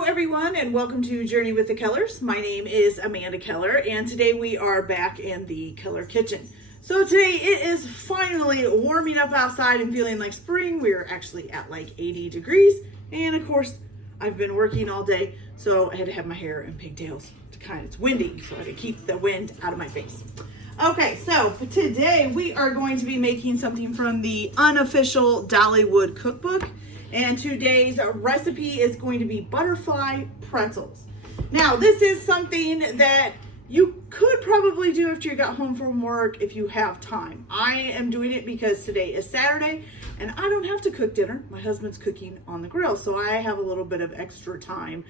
Hello everyone and welcome to Journey with the Kellers. My name is Amanda Keller and today we are back in the Keller kitchen. So today it is finally warming up outside and feeling like spring. We're actually at like 80 degrees and of course I've been working all day, so I had to have my hair in pigtails to it's windy, so I had to keep the wind out of my face. Okay, so today we are going to be making something from the Unofficial Dollywood cookbook. And today's recipe is going to be butterfly pretzels. Now, this is something that you could probably do after you got home from work if you have time. I am doing it because today is Saturday and I don't have to cook dinner. My husband's cooking on the grill, so I have a little bit of extra time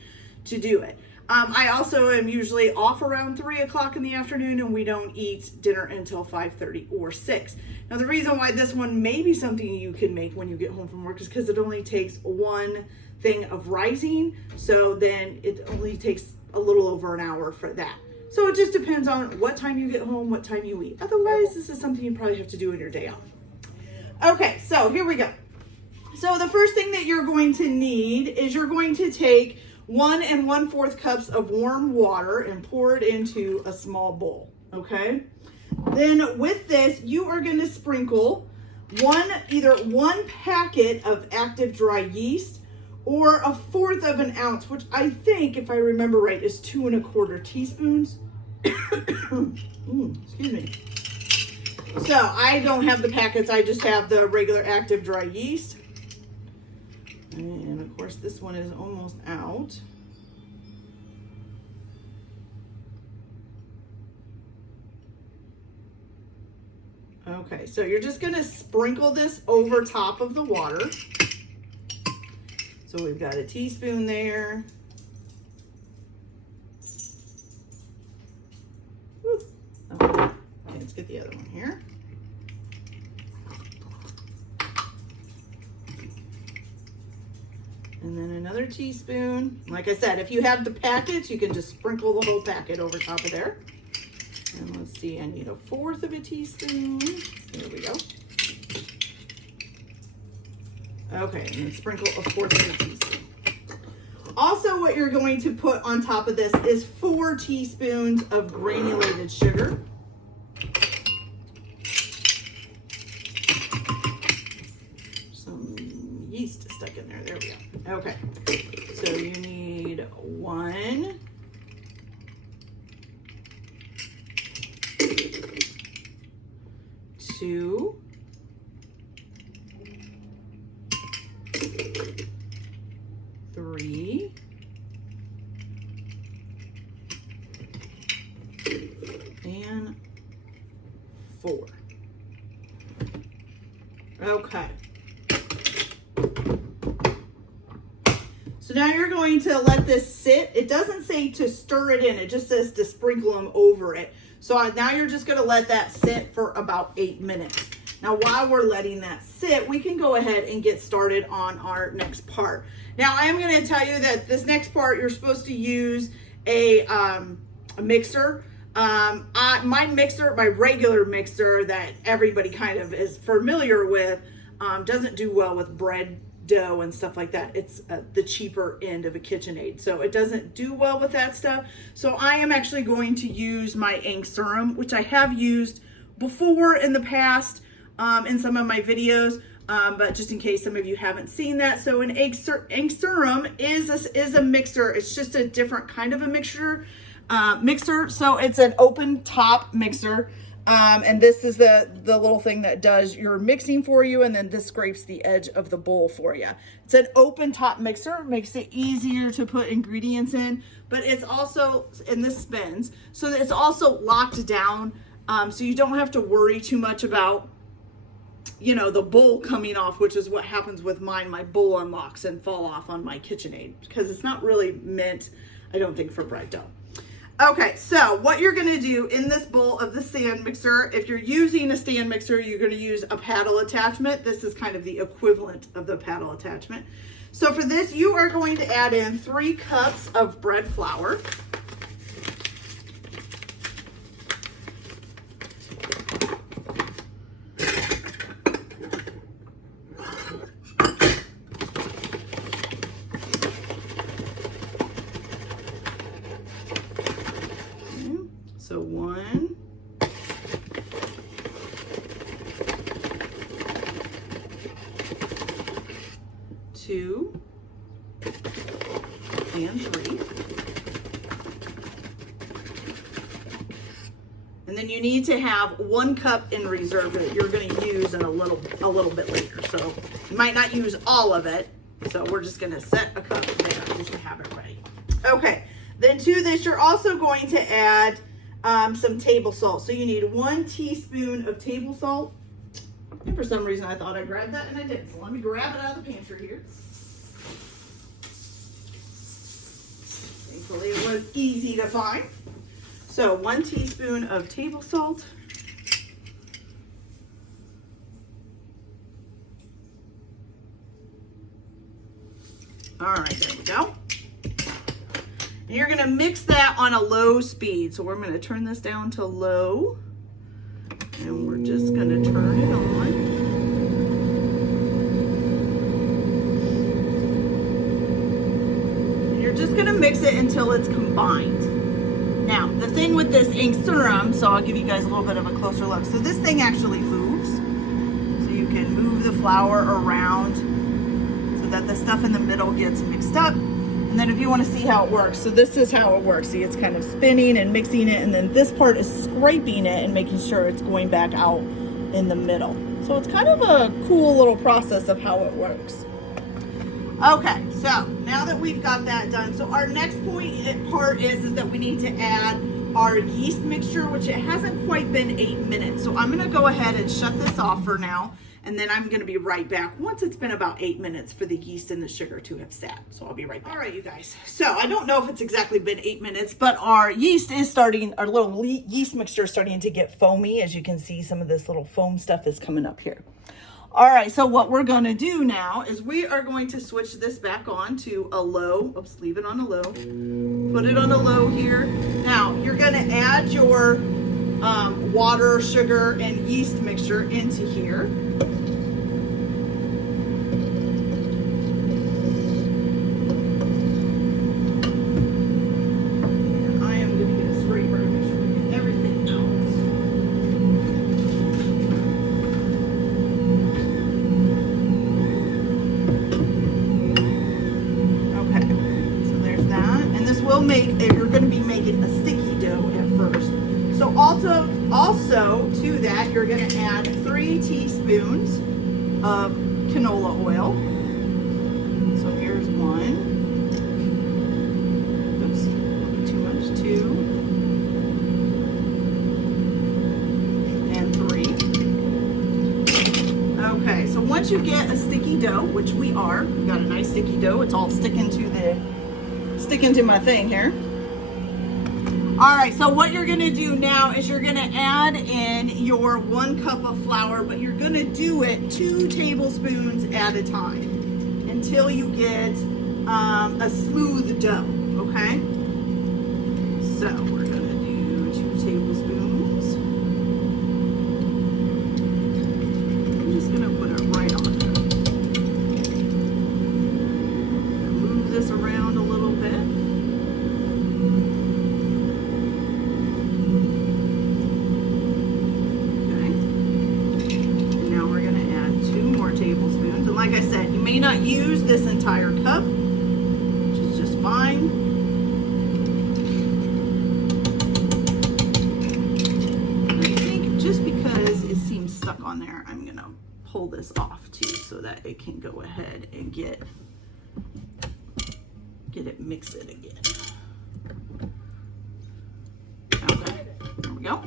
to do it. I also am usually off around 3 o'clock in the afternoon and we don't eat dinner until 5:30 or 6. Now the reason why this one may be something you can make when you get home from work is because it only takes one thing of rising. So then it only takes a little over an hour for that. So it just depends on what time you get home, what time you eat. Otherwise, this is something you probably have to do in your day off. Okay, so here we go. So the first thing that you're going to need is you're going to take 1 1/4 cups of warm water and pour it into a small bowl, okay? Then with this, you are gonna sprinkle either one packet of active dry yeast or 1/4 of an ounce, which I think, if I remember right, is 2 1/4 teaspoons. Excuse me. So I don't have the packets, I just have the regular active dry yeast. And of course, this one is almost out. Okay, so you're just gonna sprinkle this over top of the water. So we've got a teaspoon there. Woo. Okay, let's get the other one here. And then another teaspoon. Like I said, if you have the packets, you can just sprinkle the whole packet over top of there. And let's see, I need 1/4 of a teaspoon. There we go. Okay, and then sprinkle 1/4 of a teaspoon. Also, what you're going to put on top of this is 4 teaspoons of granulated sugar. Some yeast is stuck in there. There we go. Okay, so you need 1, 2, 3, and 4. Okay. So now you're going to let this sit. It doesn't say to stir it in. It just says to sprinkle them over it. So now you're just going to let that sit for about 8 minutes. Now, while we're letting that sit, we can go ahead and get started on our next part. Now, I am going to tell you that this next part, you're supposed to use a mixer. My mixer, my regular mixer that everybody kind of is familiar with, doesn't do well with bread dough and stuff like that. It's the cheaper end of a KitchenAid, so it doesn't do well with that stuff. So I am actually going to use my Angsurum, which I have used before in the past in some of my videos, but just in case some of you haven't seen that. So an Angsurum is a mixer. It's just a different kind of a mixer. So it's an open top mixer. And this is the little thing that does your mixing for you, and then this scrapes the edge of the bowl for you. It's an open top mixer, makes it easier to put ingredients in, but it's also, and this spins, so it's also locked down, so you don't have to worry too much about, you know, the bowl coming off, which is what happens with mine. My bowl unlocks and fall off on my KitchenAid because it's not really meant, I don't think, for bread dough. Okay, so what you're gonna do in this bowl of the stand mixer, if you're using a stand mixer, you're gonna use a paddle attachment. This is kind of the equivalent of the paddle attachment. So for this, you are going to add in 3 cups of bread flour. So 1, 2, and 3. And then you need to have 1 cup in reserve that you're going to use in a little bit later. So you might not use all of it. So we're just going to set a cup there just to have it ready. Okay. Then to this, you're also going to add some table salt. So you need 1 teaspoon of table salt. And for some reason, I thought I grabbed that and I didn't. So let me grab it out of the pantry here. Thankfully, it was easy to find. So 1 teaspoon of table salt. All right, there we go. And you're gonna mix that on a low speed. So we're gonna turn this down to low. And we're just gonna turn it on. And you're just gonna mix it until it's combined. Now, the thing with this ink serum, so I'll give you guys a little bit of a closer look. So this thing actually moves. So you can move the flour around so that the stuff in the middle gets mixed up. And then if you want to see how it works, so this is how it works. See, it's kind of spinning and mixing it, and then this part is scraping it and making sure it's going back out in the middle. So it's kind of a cool little process of how it works. Okay, so now that we've got that done, so our next part is that we need to add our yeast mixture, which it hasn't quite been 8 minutes. So I'm gonna go ahead and shut this off for now, and then I'm gonna be right back once it's been about 8 minutes for the yeast and the sugar to have sat. So I'll be right back. All right, you guys. So I don't know if it's exactly been 8 minutes, but our yeast is starting, our little yeast mixture is starting to get foamy. As you can see, some of this little foam stuff is coming up here. All right, so what we're gonna do now is we are going to switch this back on to a low. Oops, leave it on a low. Put it on a low here. Now, you're gonna add your water, sugar, and yeast mixture into here. And I am gonna get a scraper to make sure we get everything out. Will make, you're going to be making a sticky dough at first. So also to that, you're going to add 3 teaspoons of canola oil. So here's 1. Oops, too much. 2 and 3. Okay, so once you get a sticky dough, which we are, we got a nice sticky dough. It's all sticking to my thing here. All right, so what you're gonna do now is you're gonna add in your 1 cup of flour, but you're gonna do it 2 tablespoons at a time until you get a smooth dough, okay? So we're gonna do 2 tablespoons. I'm just gonna put it right on there. Move this around a little bit. Tablespoons, and like I said, you may not use this entire cup, which is just fine. And I think just because it seems stuck on there, I'm gonna pull this off too so that it can go ahead and get it mixed again. Okay, there we go.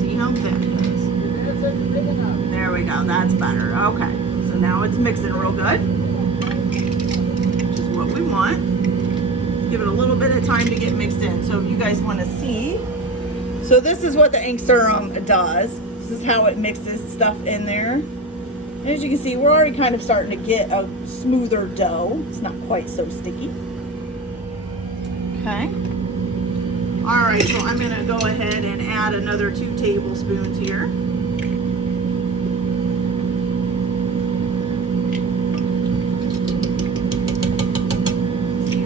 See how that does. There we go, that's better. Okay, so now it's mixing real good, which is what we want. Give it a little bit of time to get mixed in. So if you guys want to see, so this is what the ink serum does. This is how it mixes stuff in there. And as you can see, we're already kind of starting to get a smoother dough. It's not quite so sticky. Okay. All right, so I'm gonna go ahead and add another 2 tablespoons here. See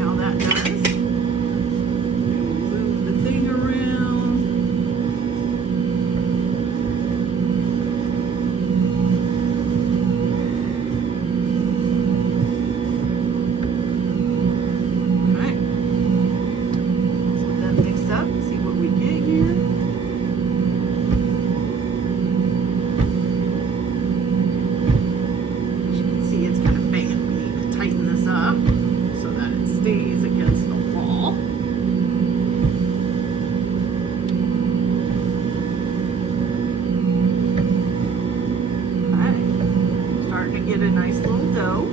get a nice little dough.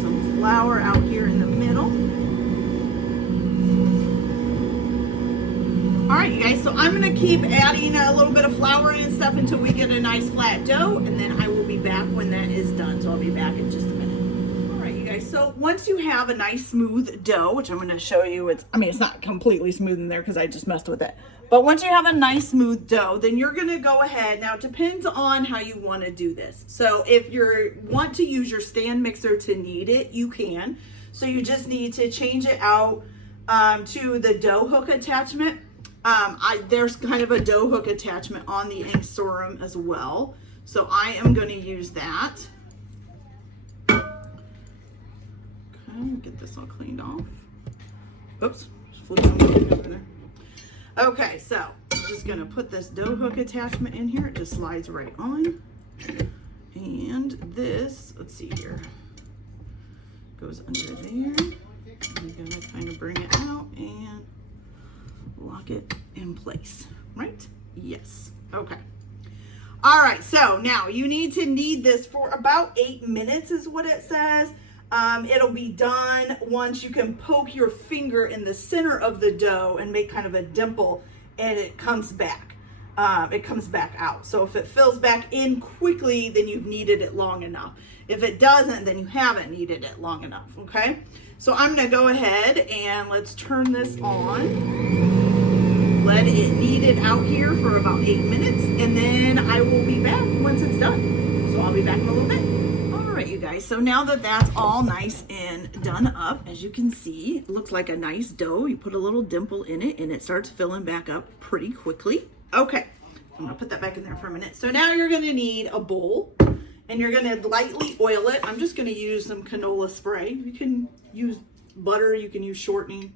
Some flour out here in the middle. All right, you guys, so I'm gonna keep adding a little bit of flour and stuff until we get a nice flat dough, and then I will be back when that is done. So I'll be back in just a minute. All right, you guys, so once you have a nice smooth dough, which I'm gonna show you, it's not completely smooth in there because I just messed with it. But once you have a nice smooth dough, then you're gonna go ahead, now it depends on how you wanna do this. So if you want to use your stand mixer to knead it, you can. So you just need to change it out to the dough hook attachment. There's kind of a dough hook attachment on the Angstorum as well. So I am going to use that. Okay, get this all cleaned off. Oops, just flipped something over there. Okay, so I'm just going to put this dough hook attachment in here. It just slides right on. And this, let's see here, goes under there. I'm going to kind of bring it out and lock it in place, right? Yes. Okay. All right, so now you need to knead this for about 8 minutes is what it says. It'll be done once you can poke your finger in the center of the dough and make kind of a dimple, and it comes back. It comes back out. So if it fills back in quickly, then you've kneaded it long enough. If it doesn't, then you haven't kneaded it long enough, okay? So I'm gonna go ahead and let's turn this on. Let it knead it out here for about 8 minutes, and then I will be back once it's done. So I'll be back in a little bit. All right, you guys, so now that that's all nice and done up, as you can see, it looks like a nice dough. You put a little dimple in it and it starts filling back up pretty quickly. Okay, I'm gonna put that back in there for a minute. So now you're gonna need a bowl and you're gonna lightly oil it. I'm just gonna use some canola spray. You can use butter, you can use shortening.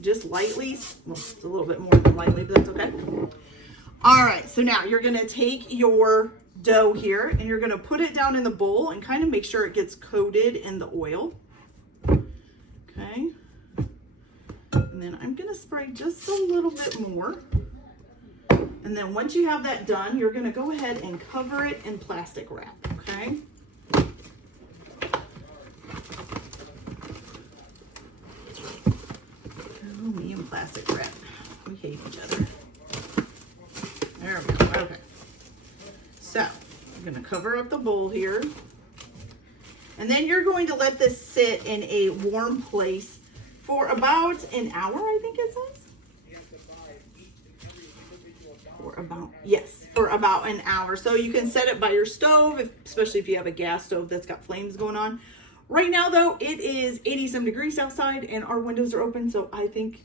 Just lightly, well, it's a little bit more than lightly, but that's okay. All right, so now you're gonna take your dough here and you're gonna put it down in the bowl and kind of make sure it gets coated in the oil. Okay. And then I'm gonna spray just a little bit more. And then once you have that done, you're gonna go ahead and cover it in plastic wrap, okay? Me and plastic wrap. We hate each other. There we go. Okay. So I'm going to cover up the bowl here. And then you're going to let this sit in a warm place for about an hour, I think it says. For about an hour. So you can set it by your stove, especially if you have a gas stove that's got flames going on. Right now, though, it is 80-some degrees outside and our windows are open, so I think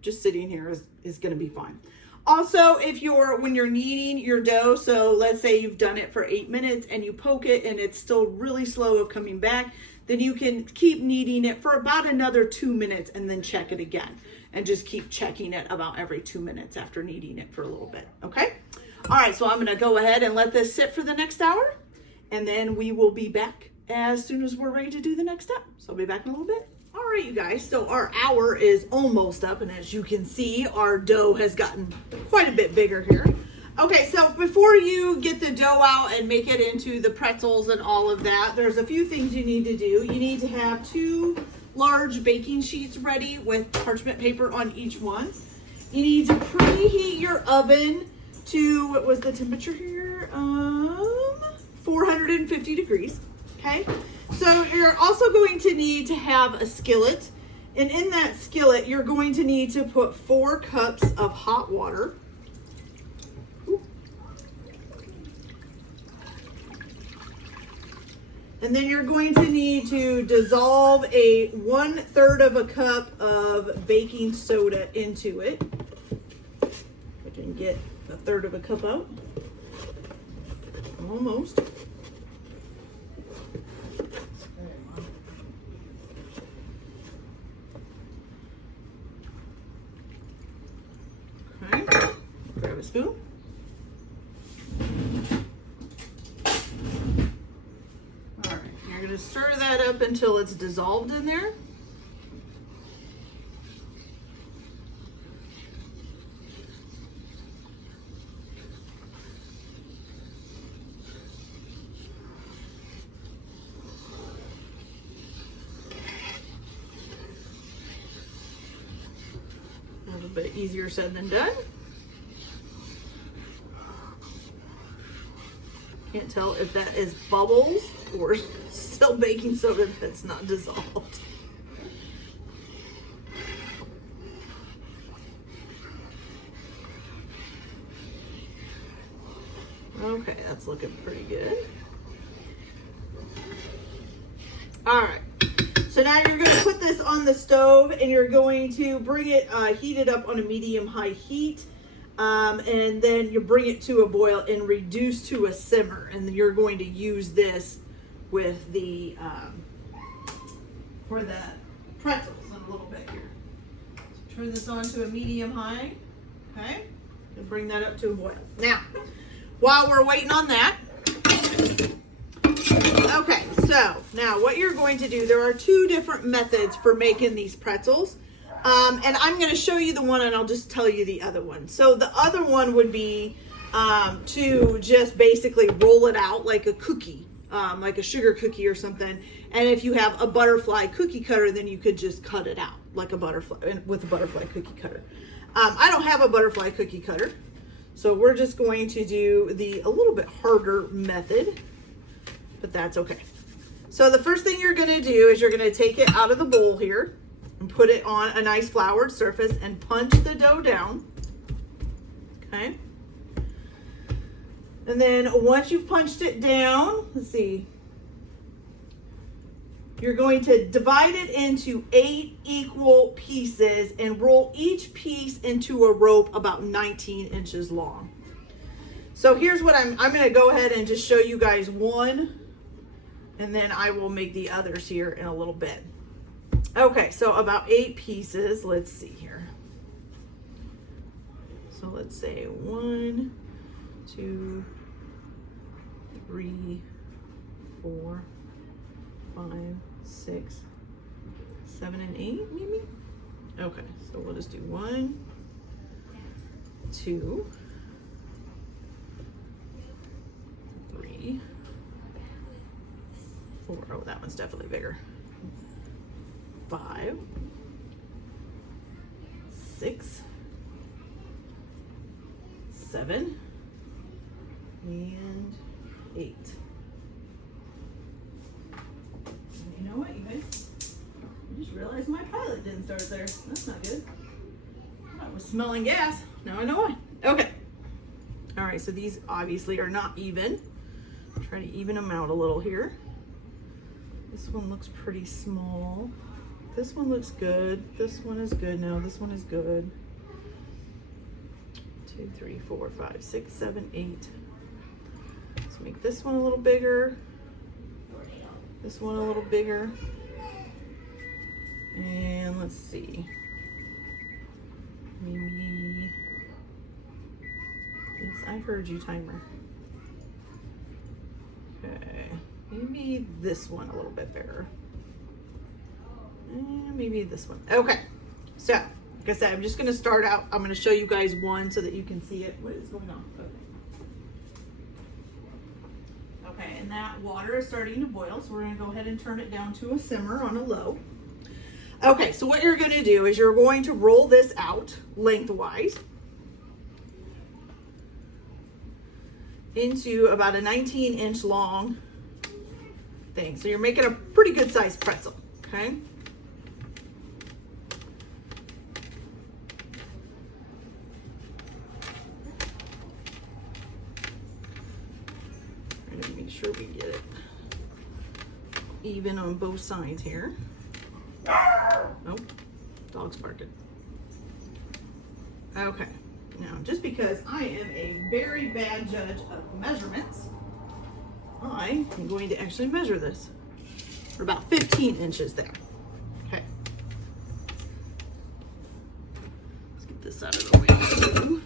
just sitting here is going to be fine. Also, when you're kneading your dough, so let's say you've done it for 8 minutes and you poke it and it's still really slow of coming back, then you can keep kneading it for about another 2 minutes and then check it again. And just keep checking it about every 2 minutes after kneading it for a little bit, okay? All right, so I'm going to go ahead and let this sit for the next hour, and then we will be back as soon as we're ready to do the next step. So I'll be back in a little bit. All right, you guys, so our hour is almost up, and as you can see, our dough has gotten quite a bit bigger here. Okay, so before you get the dough out and make it into the pretzels and all of that, there's a few things you need to do. You need to have 2 large baking sheets ready with parchment paper on each one. You need to preheat your oven to, what was the temperature here? 450 degrees. Okay, so you're also going to need to have a skillet, and in that skillet you're going to need to put 4 cups of hot water. Ooh. And then you're going to need to dissolve a 1/3 of a cup of baking soda into it. I can get 1/3 of a cup out, almost. Grab a spoon. All right, you're going to stir that up until it's dissolved in there. bit easier said than done. Can't tell if that is bubbles or still baking soda that's not dissolved. Okay, that's looking pretty good. All right, so now you're going to put this on the stove and you're going to bring it, heat it up on a medium-high heat. And then you bring it to a boil and reduce to a simmer. And then you're going to use this with the, for the pretzels in a little bit here. So turn this on to a medium-high, okay? And bring that up to a boil. Now, while we're waiting on that, okay, so now what you're going to do, there are two different methods for making these pretzels. And I'm going to show you the one and I'll just tell you the other one. So the other one would be to just basically roll it out like a cookie, like a sugar cookie or something. And if you have a butterfly cookie cutter, then you could just cut it out like a butterfly with a butterfly cookie cutter. I don't have a butterfly cookie cutter, so we're just going to do a little bit harder method, but that's okay. So the first thing you're going to do is you're going to take it out of the bowl here and put it on a nice floured surface and punch the dough down, okay? And then once you've punched it down, let's see, you're going to divide it into 8 equal pieces and roll each piece into a rope about 19 inches long. So here's what I'm going to go ahead and just show you guys one, and then I will make the others here in a little bit. Okay, so about 8 pieces. Let's see here. So let's say 1, 2, 3, 4, 5, 6, 7, and 8, maybe? Okay, so we'll just do 1, 2, 3, 4. Oh, that one's definitely bigger. 5, 6, 7, and 8. You know what, you guys? I just realized my pilot didn't start there. That's not good. I was smelling gas. Now I know why. Okay. All right, so these obviously are not even. Try to even them out a little here. This one looks pretty small. This one looks good. This one is good. No, this one is good. 2, 3, 4, 5, 6, 7, 8. Let's make this one a little bigger. This one a little bigger. And let's see. Maybe this. I heard you, timer. Okay. Maybe this one a little bit bigger. And maybe this one. Okay. So, like I said, I'm just going to start out. I'm going to show you guys one so that you can see it. What is going on? Okay, and that water is starting to boil, so we're going to go ahead and turn it down to a simmer on a low. Okay, so what you're going to do is you're going to roll this out lengthwise into about a 19-inch long thing. So you're making a pretty good sized pretzel, okay? Make sure we get it even on both sides here. Oh, dog's barking. Okay, now just because I am a very bad judge of measurements, I am going to actually measure this for about 15 inches there. Okay, let's get this out of the way too.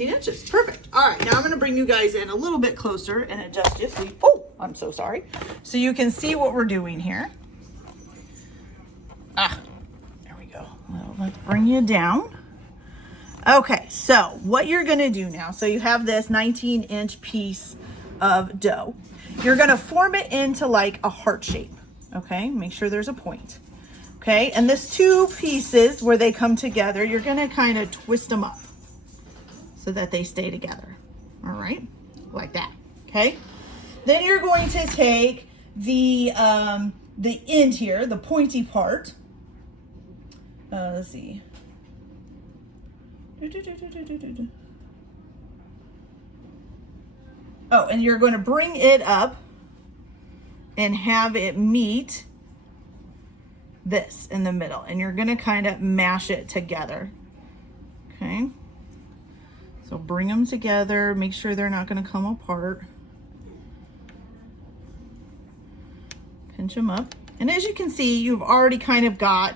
Inches. Perfect. All right, now I'm going to bring you guys in a little bit closer and adjust you. So oh, I'm so sorry. So you can see what we're doing here. There we go. Well, let's bring you down. Okay, so what you're gonna do now, so you have this 19-inch piece of dough. You're gonna form it into like a heart shape, okay? Make sure there's a point, okay? And this two pieces where they come together, you're gonna kind of twist them up so that they stay together, all right? Like that, okay? Then you're going to take the end here, the pointy part. Let's see. Oh, and you're going to bring it up and have it meet this in the middle. And you're going to kind of mash it together. Okay. So bring them together. Make sure they're not going to come apart. Pinch them up. And as you can see, you've already kind of got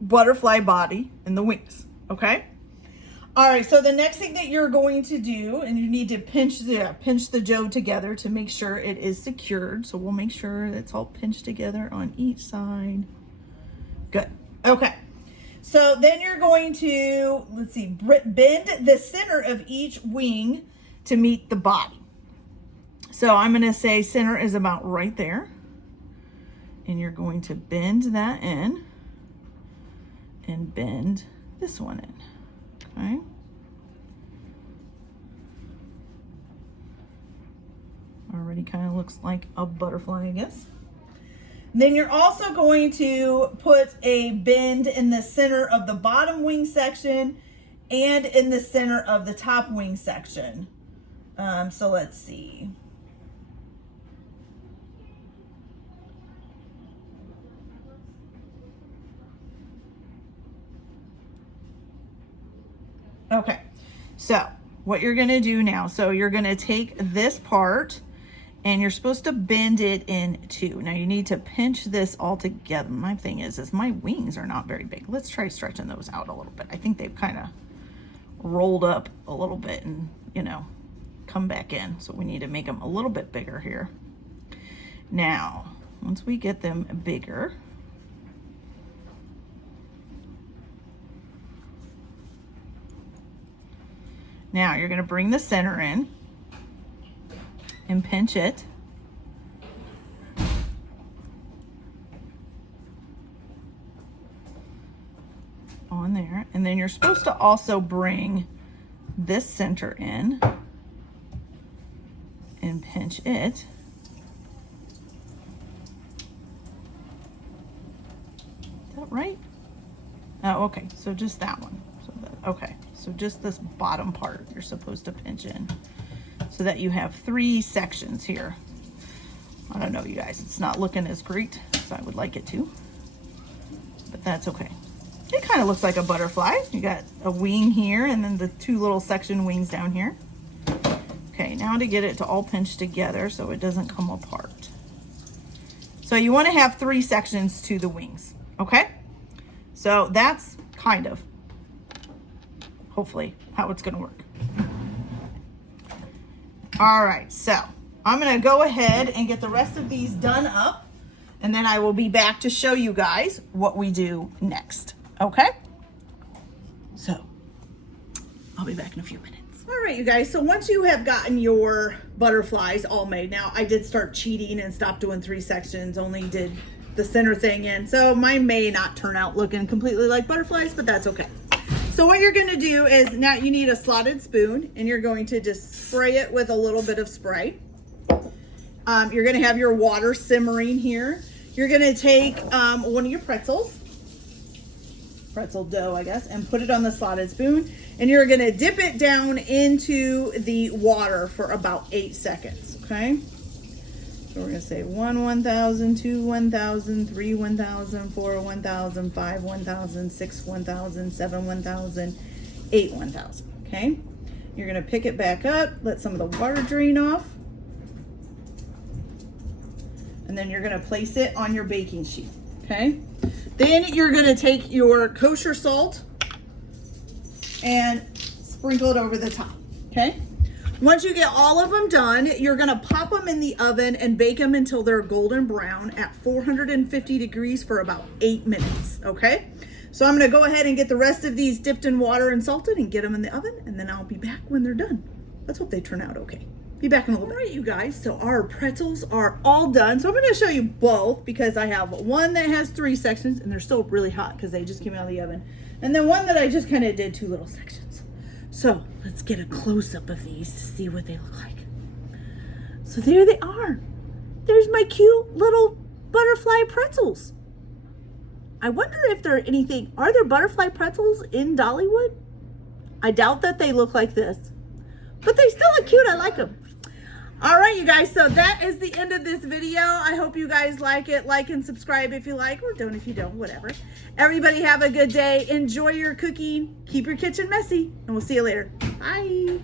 butterfly body and the wings. Okay. All right, so the next thing that you're going to do, and you need to pinch the dough together to make sure it is secured. So we'll make sure it's all pinched together on each side. Good. Okay. So then you're going to, let's see, bend the center of each wing to meet the body. So I'm going to say center is about right there. And you're going to bend that in and bend this one in. Okay. Already kind of looks like a butterfly, I guess. Then you're also going to put a bend in the center of the bottom wing section and in the center of the top wing section. So let's see. Okay, so what you're gonna do now, so you're gonna take this part and you're supposed to bend it in two. Now you need to pinch this all together. My thing is my wings are not very big. Let's try stretching those out a little bit. I think they've kind of rolled up a little bit and, you know, come back in. So we need to make them a little bit bigger here. Now, once we get them bigger, now you're going to bring the center in and pinch it. On there. And then you're supposed to also bring this center in and pinch it. Is that right? Oh, okay. So just that one. Okay, so just this bottom part you're supposed to pinch in so that you have three sections here. I don't know, you guys, it's not looking as great as I would like it to, but that's okay. It kind of looks like a butterfly. You got a wing here and then the two little section wings down here. Okay, now to get it to all pinched together so it doesn't come apart. So you want to have three sections to the wings, okay? So that's kind of hopefully how it's gonna work. All right, so I'm gonna go ahead and get the rest of these done up, and then I will be back to show you guys what we do next, okay? So I'll be back in a few minutes. All right, you guys, so once you have gotten your butterflies all made, now I did start cheating and stopped doing three sections, only did the center thing in, so mine may not turn out looking completely like butterflies, but that's okay. So what you're going to do is now you need a slotted spoon and you're going to just spray it with a little bit of spray. You're going to have your water simmering here. You're going to take one of your pretzel dough, I guess, and put it on the slotted spoon. And you're going to dip it down into the water for about 8 seconds, okay? So we're going to say 1, 1,000, 2, 1,000, 3, 1,000, 4, 1,000, 5, 1,000, 6, 1,000, 7, 1,000, 8, 1,000, okay? You're going to pick it back up, let some of the water drain off, and then you're going to place it on your baking sheet, okay? Then you're going to take your kosher salt and sprinkle it over the top, okay? Once you get all of them done, you're gonna pop them in the oven and bake them until they're golden brown at 450 degrees for about 8 minutes, okay? So I'm gonna go ahead and get the rest of these dipped in water and salted and get them in the oven, and then I'll be back when they're done. Let's hope they turn out okay. Be back in a little bit. All right, you guys, so our pretzels are all done. So I'm gonna show you both because I have one that has 3 sections and they're still really hot because they just came out of the oven. And then one that I just kind of did 2 little sections. So let's get a close-up of these to see what they look like. So there they are. There's my cute little butterfly pretzels. I wonder if there are there butterfly pretzels in Dollywood? I doubt that they look like this, but they still look cute. I like them. All right, you guys, so that is the end of this video. I hope you guys like it. Like and subscribe if you like, or don't if you don't, whatever. Everybody have a good day. Enjoy your cooking. Keep your kitchen messy, and we'll see you later. Bye.